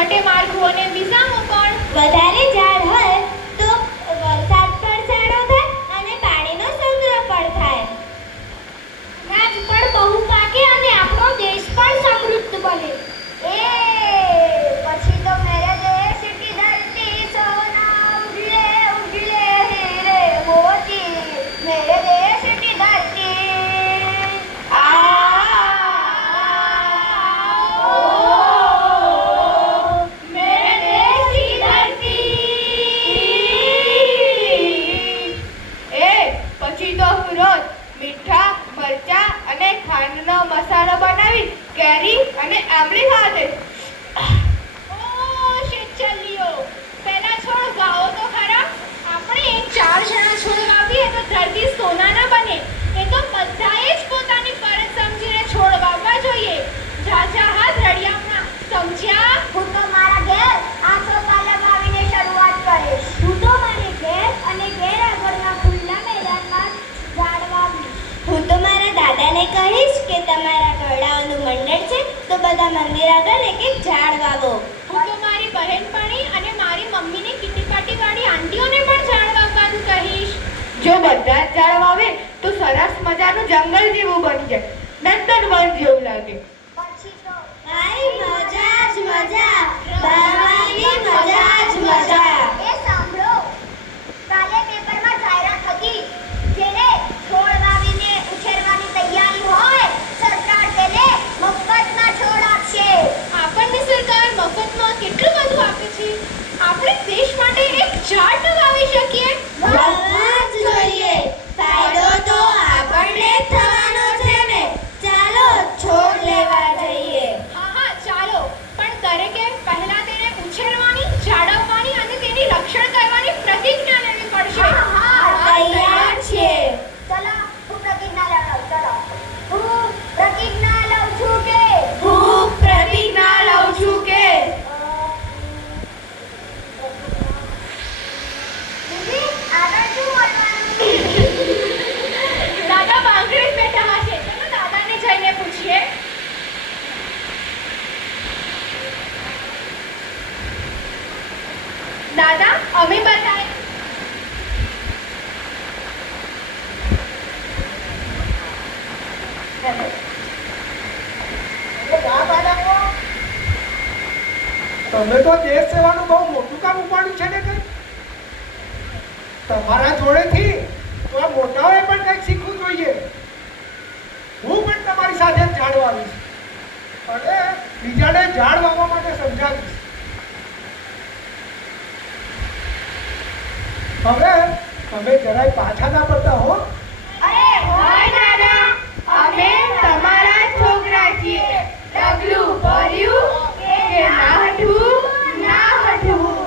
વટે માળખું અને વિસામો પણ. વધારે ઝાડ હોય તો વરસાદ પણ સારો થાય અને પાણીનો સંગ્રહ પણ થાય. અનાજ પણ બહુ પાકે અને આપણો દેશ પણ સમૃદ્ધ બને. પછી તો મેરે દેશ કી ધરતી સોના ઉજલે ઉજલે હીરે મોતી મેરે દેશ કી ધરતી મેરે દેશ કી ધરતી. પછી તો રોજ મીઠા મરચા અને ખાંડનો મસાલો બનાવી કેરી અને આંબલી ખાતે. પહેલા છોડ વાવો તો ખરા. આપણે 4 જણા છોડ વાવીએ તો ધરતી સોના ના બને. એ તો બધાએ જ પોતાની ફરજ સમજીને છોડ વાવવા જોઈએ. ઝાઝા હાથ રળિયામણા. સમજ્યા? હું તો મારા ઘેર આસો પાલક વાવીને શરૂઆત કરીશ. હું તો મારે ઘેર અને ઘેર આગળના ખુલ્લા મેદાનમાં ઝાડ વાવીશ. હું તો મારા દાદાને કહીશ કે તમારા ઘરડાઓનું મંડળ છે તો બધા મંદિર આગળ એક એક ઝાડ વાવો. હું તો મારી બહેનપણી અને મારી મમ્મીની કિટીપાટી વાળી આંટીઓને પણ ઝાડ વાવવાનું કહીશ. જો બધા જ ઝાડ વાવે તો સરસ મજાનું જંગલ જેવું બની જાય. નંદનવન જેવું લાગે. પછી તો ભાઈ મજા જ મજા, બહારની મજા જ મજા. એ સાંભળો, કાલે પેપરમાં જાહેરાત હતી. જેને છોડ વાવીને ઉછેરવાની તૈયારી હોય સરકાર તેને મફતમાં છોડ આપશે. આપણને સરકાર મફતમાં કેટલું બધું આપે છે. આપણે દેશ માટે એક ઝાડ તો વાવી શકીએ. વાવવા જ જોઈએ. ફાયદો તો આપણને જ થવાનો છે ને. ચાલો છોડ લેવા જઈએ. હા ચાલો. પણ દરેકે પહેલા તેને ઉછેરવાની, જાળવવાની અને તેની રક્ષણ કરવાની પ્રતિજ્ઞા લેવી પડશે. તૈયાર છીએ. ચલો હું પ્રતિજ્ઞા લઉં. ચલો હું પ્રતિજ્ઞા લઉં છું કે દીદી આગળ શું બોલવાનું? દાદા બાંગડે જ બેઠા હશે. ચલો દાદાને જઈને પૂછીએ. દાદા, અમે બતાય. તમે તો દેશ સેવાનું બહુ મોટું કામ ઉપાડ્યું છે ને કઈ. તમારા જોડેથી તો આ મોટાઓએ પણ કંઈક શીખવું જોઈએ. હું પણ તમારી સાથે જ ઝાડ વાવીશ અને બીજાને ઝાડ વાવવા માટે સમજાવીશ. હવે તમે જરાય પાછા ના પડતા હો. અરે હોય દાદા, અમે તમારા છોકરા છીએ. ડગલું ભર્યું કે ના હટવું, ના હટવું.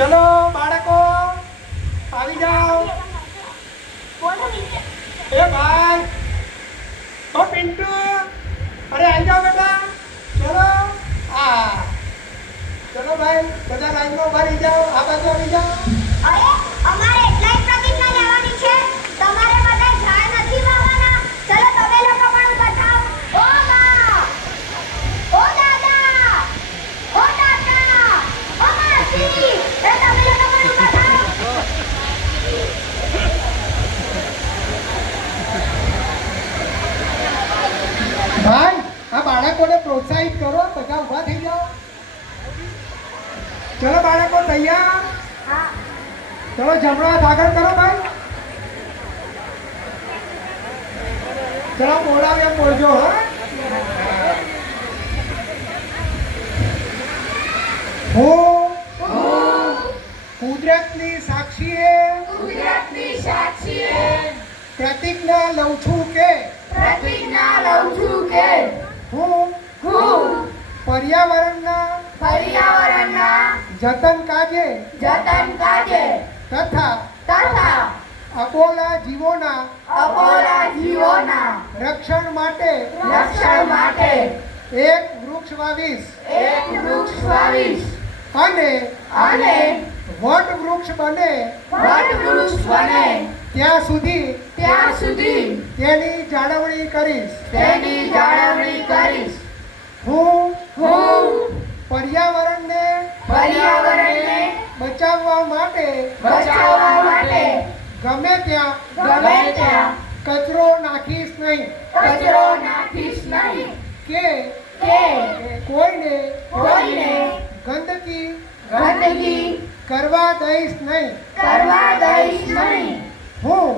ચલો બાળકો આવી જાઓ. એ ભાઈ, ઓ પિન્ટુ, અરે આવી જાઓ બેટા. ચલો ચલો ભાઈ, બધા લાઈનમાં ઉભા રહી જાઓ. આ બાજુ આવી જાઓ. અરે અમારે એટલા જ પ્રતિજ્ઞા લેવાની છે. તમારે બધા ઝાડ નથી વાવવાના. ચલો તમે લોકો પણ ઉભા થાઓ. ઓ બા, ઓ દાદા, ઓ કાકા, ઓ માસી, એ તમે લોકો પણ ઉભા થાઓ. ભાઈ, આ બાળકો બાળકોને પ્રોત્સાહિત કરો. બધા ઊભા થઈ જાઓ. ચલો બાળકો તૈયાર. ચલો જમણો હાથ આગળ કરો ભાઈ. ચલો બોલાવ એમ બોલજો. હા હું કુદરતની સાક્ષીએ પ્રતિજ્ઞા લઉં છું કે હું પર્યાવરણના જતન કાજે તથા અબોલા જીવોના રક્ષણ માટે એક વૃક્ષ વાવીશ અને વટ વૃક્ષ બને ત્યાં સુધી તેની જાળવણી કરીશ. હું પર્યાવરણને બચાવવા માટે ગમે ત્યાં કચરો નાખીશ નહીં કે કોઈને ગંદકી કરવા દઈશ નહીં. હું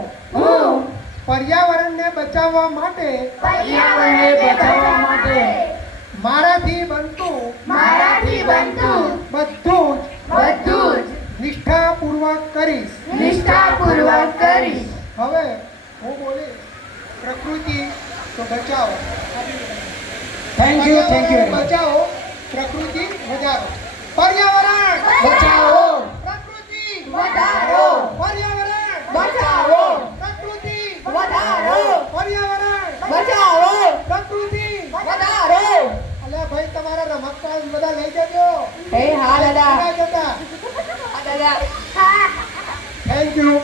પર્યાવરણને બચાવવા માટે મારાથી બનતું બધું જ નિષ્ઠાપૂર્વક કરીશ. હવે હું બોલીશ પ્રકૃતિ તો બચાવો. થેન્ક યુ બચાવો, પ્રકૃતિ વધારો. પર્યાવરણ બચાવો, પ્રકૃતિ વધારો. પર્યાવરણ બચાવો, પ્રકૃતિ વધારો. પર્યાવરણ બચાવો, પ્રકૃતિ. વધારો. અલ્યા ભાઈ તમારા રમકડા બધા લઈ જજો. હા દાદા. જતા. દાદા. Thank you.